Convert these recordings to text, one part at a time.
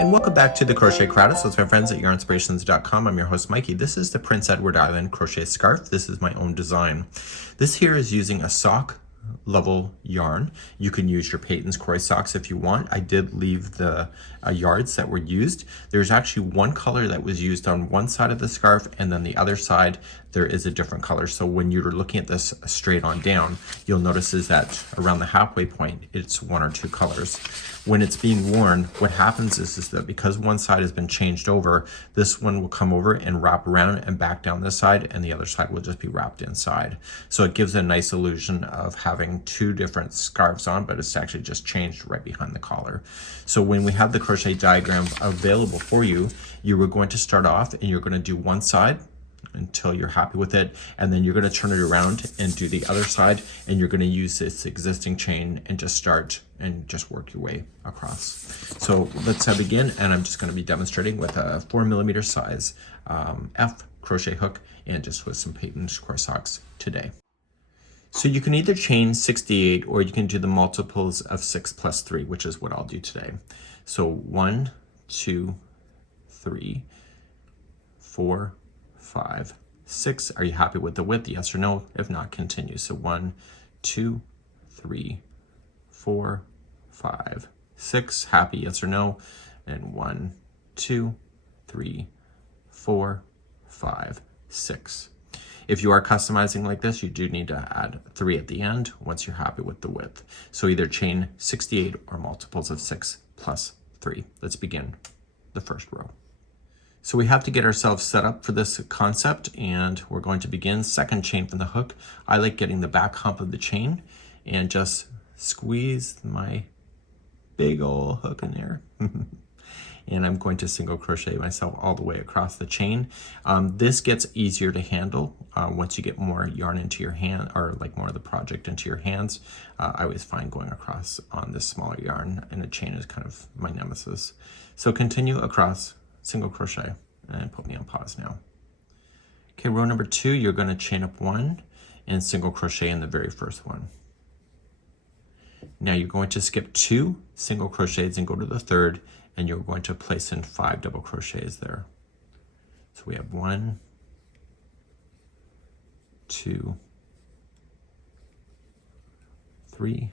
And welcome back to the Crochet Crowd. So it's my friends at yarnspirations.com. I'm your host Mikey. This is the Prince Edward Island crochet scarf. This is my own design. This here is using a sock level yarn. You can use your Peyton's Croy socks if you want. I did leave the yards that were used. There's actually one color that was used on one side of the scarf, and then the other side there is a different color. So when you're looking at this straight on down, you'll notice is that around the halfway point it's one or two colors. When it's being worn, what happens is that because one side has been changed over, this one will come over and wrap around and back down this side, and the other side will just be wrapped inside. So it gives a nice illusion of having two different scarves on, but it's actually just changed right behind the collar. So when we have the crochet diagram available for you, you are going to start off and you're going to do one side until you're happy with it, and then you're going to turn it around and do the other side, and you're going to use this existing chain and just start and just work your way across. So let's begin, and I'm just going to be demonstrating with a 4mm size F crochet hook and just with some Peyton's Croy socks today. So you can either chain 68 or you can do the multiples of 6 plus 3, which is what I'll do today. So 1, 2, 3, 4, 5, 6. Are you happy with the width? Yes or no? If not, continue. So 1, 2, 3, 4, 5, 6. Happy? Yes or no? And 1, 2, 3, 4, 5, 6. If you are customizing like this, you do need to add 3 at the end once you're happy with the width. So either chain 68 or multiples of 6 plus 3. Let's begin the first row. So we have to get ourselves set up for this concept, and we're going to begin second chain from the hook. I like getting the back hump of the chain and just squeeze my big old hook in there. And I'm going to single crochet myself all the way across the chain. This gets easier to handle once you get more yarn into your hand, or like more of the project into your hands. I always find going across on this smaller yarn and a chain is kind of my nemesis. So continue across, single crochet, and put me on pause now. Okay, row number 2, you're going to chain up 1 and single crochet in the very first one. Now you're going to skip 2 single crochets and go to the third, and you're going to place in 5 double crochets there. So we have 1, 2, 3,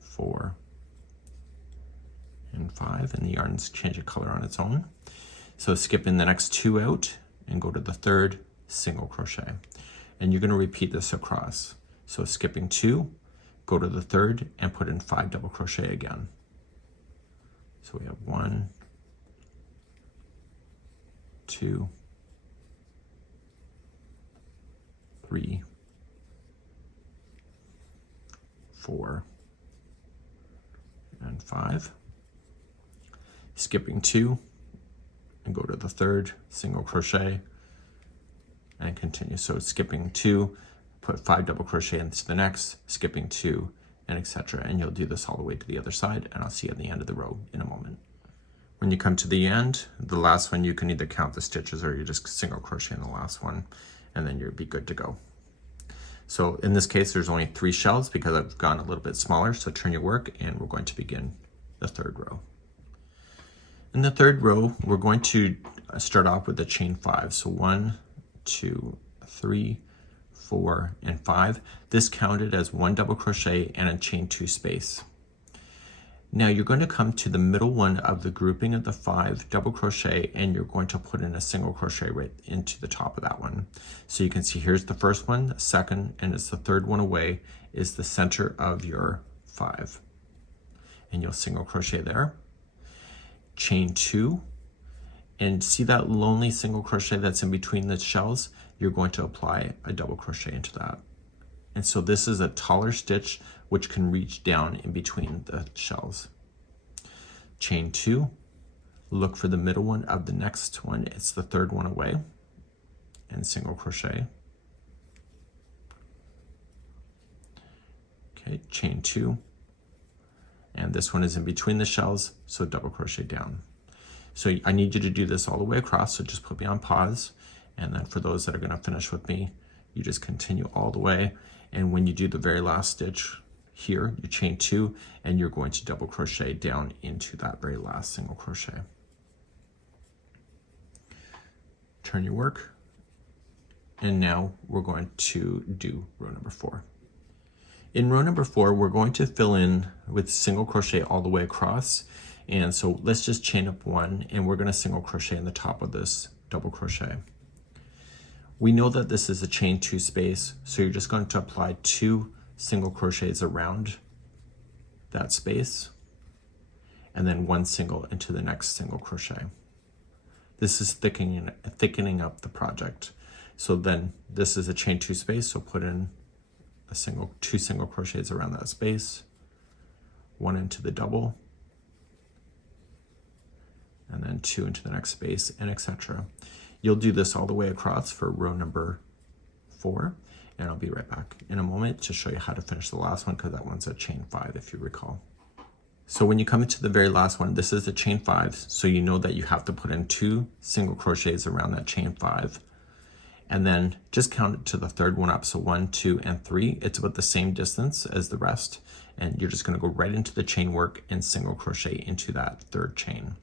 4, and 5, and the yarns change of color on its own. So skipping the next 2 out and go to the third, single crochet. And you're going to repeat this across. So skipping 2, go to the third and put in 5 double crochet again. So we have 1, 2, 3, 4, and 5. Skipping 2 and go to the third, single crochet, and continue. So skipping 2, put 5 double crochet into the next, skipping 2, and etc. And you'll do this all the way to the other side, and I'll see you at the end of the row in a moment. When you come to the end, the last one, you can either count the stitches or you just single crochet in the last one, and then you'll be good to go. So in this case, there's only 3 shells because I've gone a little bit smaller, so turn your work, and we're going to begin the third row. In the third row, we're going to start off with the chain 5. So 1, 2, 3, 4, and 5. This counted as 1 double crochet and a chain 2 space. Now you're going to come to the middle one of the grouping of the 5 double crochet, and you're going to put in a single crochet right into the top of that one. So you can see here's the first one, the second, and it's the third one away is the center of your 5. And you'll single crochet there. Chain 2, and see that lonely single crochet that's in between the shells? You're going to apply a double crochet into that. And so this is a taller stitch which can reach down in between the shells. Chain 2, look for the middle one of the next one, it's the third one away, and single crochet. Okay, chain 2, and this one is in between the shells, so double crochet down. So I need you to do this all the way across, so just put me on pause, and then for those that are going to finish with me, you just continue all the way, and when you do the very last stitch, here, you chain 2, and you're going to double crochet down into that very last single crochet. Turn your work, and now we're going to do row number 4. In row number 4, we're going to fill in with single crochet all the way across, and so let's just chain up 1, and we're going to single crochet in the top of this double crochet. We know that this is a chain 2 space, so you're just going to apply 2 single crochets around that space, and then 1 single into the next single crochet. This is thickening up the project. So then this is a chain 2 space, so put in a 2 single crochets around that space, 1 into the double, and then 2 into the next space, and etc. You'll do this all the way across for row number 4, and I'll be right back in a moment to show you how to finish the last one, because that one's a chain 5 if you recall. So when you come into the very last one, this is a chain 5, so you know that you have to put in 2 single crochets around that chain 5, and then just count it to the third one up. So 1, 2, and 3. It's about the same distance as the rest, and you're just going to go right into the chain work and single crochet into that third chain.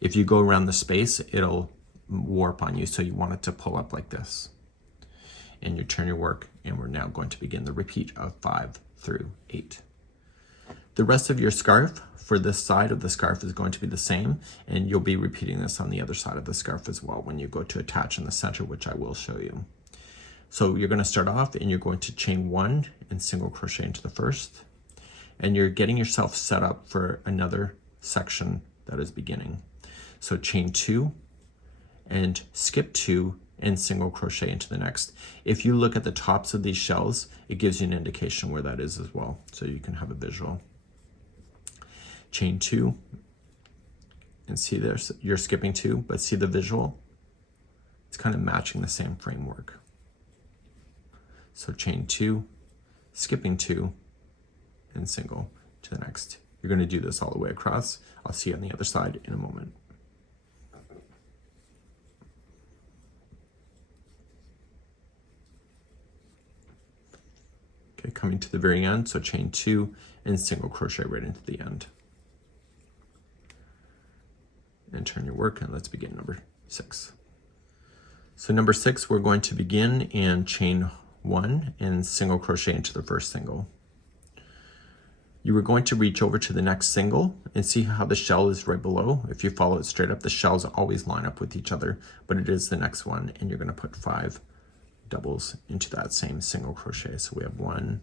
If you go around the space, it'll warp on you, so you want it to pull up like this. And you turn your work, and we're now going to begin the repeat of 5 through 8. The rest of your scarf for this side of the scarf is going to be the same, and you'll be repeating this on the other side of the scarf as well when you go to attach in the center, which I will show you. So you're going to start off, and you're going to chain 1 and single crochet into the first, and you're getting yourself set up for another section that is beginning. So chain 2 and skip 2 and single crochet into the next. If you look at the tops of these shells, it gives you an indication where that is as well, so you can have a visual. Chain 2, and see there's, you're skipping 2, but see the visual? It's kind of matching the same framework. So chain 2, skipping 2, and single to the next. You're going to do this all the way across. I'll see you on the other side in a moment. Okay, coming to the very end, so chain 2 and single crochet right into the end. And turn your work, and let's begin number 6. So number 6, we're going to begin and chain 1 and single crochet into the first single. You are going to reach over to the next single and see how the shell is right below. If you follow it straight up, the shells always line up with each other, but it is the next one, and you're going to put 5 doubles into that same single crochet. So we have 1,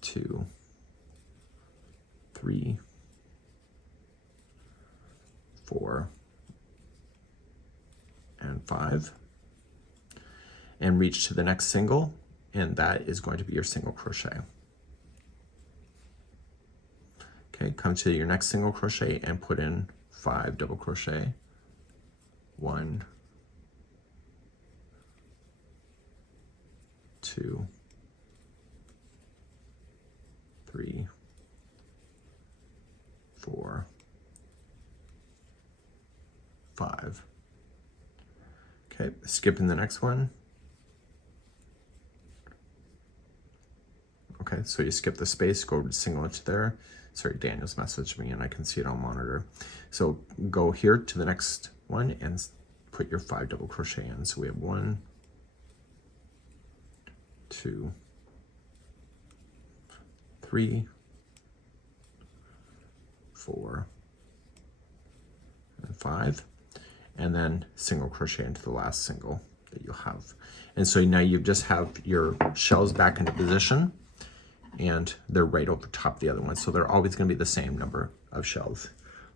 2, 3, 4, and 5, and reach to the next single, and that is going to be your single crochet. Okay, come to your next single crochet and put in 5 double crochet, 1, 2, 3, 4, 5. Okay, skipping the next one. Okay, so you skip the space, go single into there. Sorry, Daniel's messaged me and I can see it on monitor. So go here to the next one and put your 5 double crochet in. So we have 1, 2, 3, 4, and 5. And then single crochet into the last single that you'll have. And so now you just have your shells back into position, and they're right over top of the other one. So they're always going to be the same number of shells.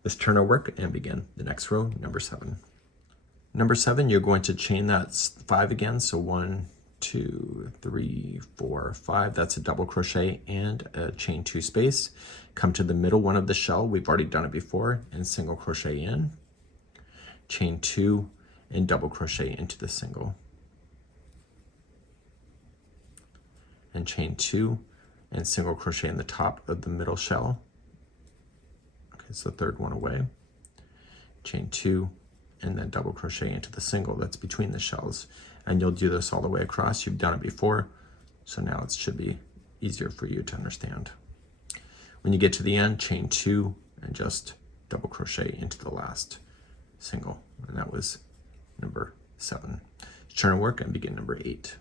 Let's turn our work and begin the next row, number 7. Number 7, you're going to chain that 5 again. So 1, 2, 3, 4, 5. That's a double crochet and a chain 2 space. Come to the middle one of the shell. We've already done it before, and single crochet in. Chain 2 and double crochet into the single, and chain 2 and single crochet in the top of the middle shell. Okay, it's the third one away. Chain 2 and then double crochet into the single that's between the shells, and you'll do this all the way across. You've done it before, so now it should be easier for you to understand. When you get to the end, chain 2 and just double crochet into the last single, and that was number 7. Turn and work and begin number 8.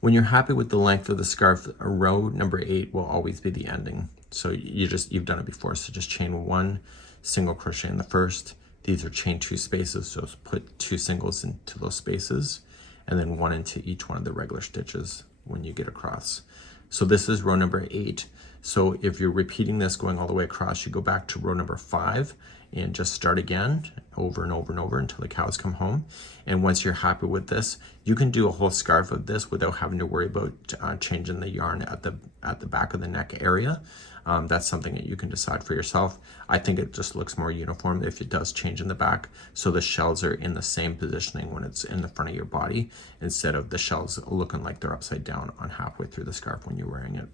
When you're happy with the length of the scarf, a row number 8 will always be the ending. So you've done it before, so just chain 1 single crochet in the first. These are chain 2 spaces, so put 2 singles into those spaces, and then 1 into each one of the regular stitches when you get across. So this is row number 8. So if you're repeating this going all the way across, you go back to row number 5 and just start again over and over and over until the cows come home. And once you're happy with this, you can do a whole scarf of this without having to worry about changing the yarn at the back of the neck area. That's something that you can decide for yourself. I think it just looks more uniform if it does change in the back, so the shells are in the same positioning when it's in the front of your body, instead of the shells looking like they're upside down on halfway through the scarf when you're wearing it.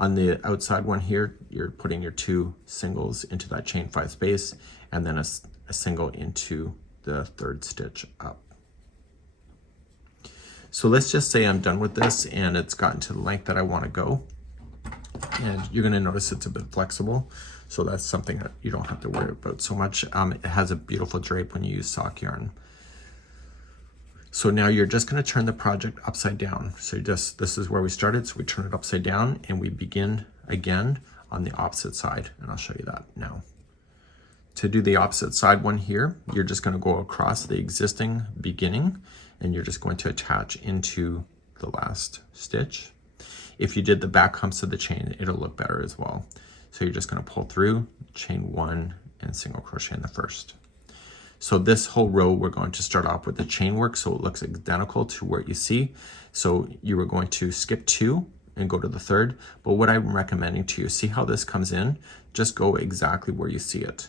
On the outside one here, you're putting your 2 singles into that chain 5 space, and then a single into the 3rd stitch up. So let's just say I'm done with this and it's gotten to the length that I want to go. And you're going to notice it's a bit flexible, so that's something that you don't have to worry about so much. It has a beautiful drape when you use sock yarn. So now you're just going to turn the project upside down. So this is where we started, so we turn it upside down and we begin again on the opposite side, and I'll show you that now. To do the opposite side one here, you're just going to go across the existing beginning, and you're just going to attach into the last stitch. If you did the back humps of the chain, it'll look better as well. So you're just going to pull through, chain 1 and single crochet in the first. So this whole row, we're going to start off with the chain work so it looks identical to what you see. So you were going to skip 2 and go to the 3rd, but what I'm recommending to you, see how this comes in? Just go exactly where you see it.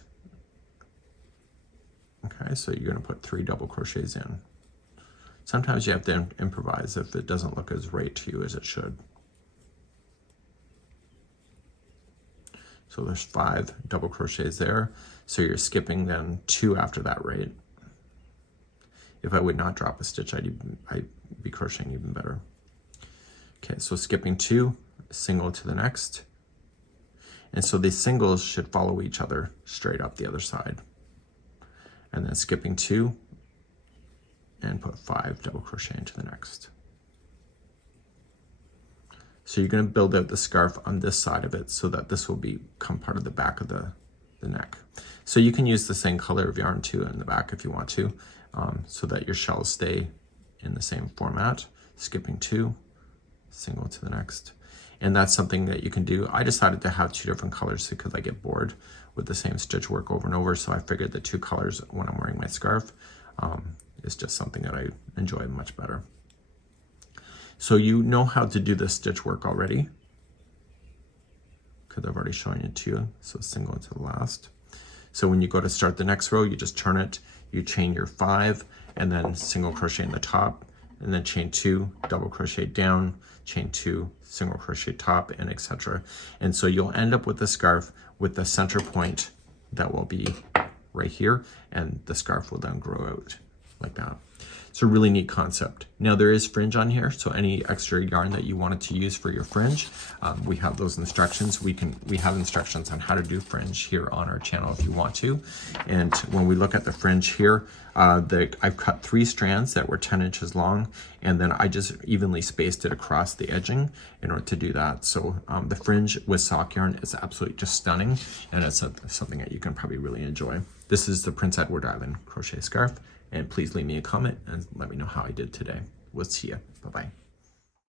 Okay, so you're going to put 3 double crochets in. Sometimes you have to improvise if it doesn't look as right to you as it should. So there's 5 double crochets there. So you're skipping then 2 after that, right? If I would not drop a stitch, I'd be crocheting even better. Okay, so skipping 2, single to the next. And so these singles should follow each other straight up the other side. And then skipping 2 and put 5 double crochet into the next. So you're going to build out the scarf on this side of it so that this will become part of the back of the neck. So you can use the same color of yarn too in the back if you want to, so that your shells stay in the same format. Skipping 2, single to the next. And that's something that you can do. I decided to have 2 different colors because I get bored with the same stitch work over and over. So I figured the 2 colors when I'm wearing my scarf is just something that I enjoy much better. So you know how to do this stitch work already, because I've already shown it to you. So single into the last. So when you go to start the next row, you just turn it, you chain your 5, and then single crochet in the top, and then chain 2, double crochet down, chain 2, single crochet top, and etc. And so you'll end up with the scarf with the center point that will be right here, and the scarf will then grow out like that. It's a really neat concept. Now there is fringe on here, so any extra yarn that you wanted to use for your fringe, we have those instructions. We have instructions on how to do fringe here on our channel if you want to. And when we look at the fringe here, I've cut 3 strands that were 10 inches long, and then I just evenly spaced it across the edging in order to do that. So the fringe with sock yarn is absolutely just stunning, and it's something that you can probably really enjoy. This is the Prince Edward Island crochet scarf. And please leave me a comment and let me know how I did today. We'll see you. Bye-bye.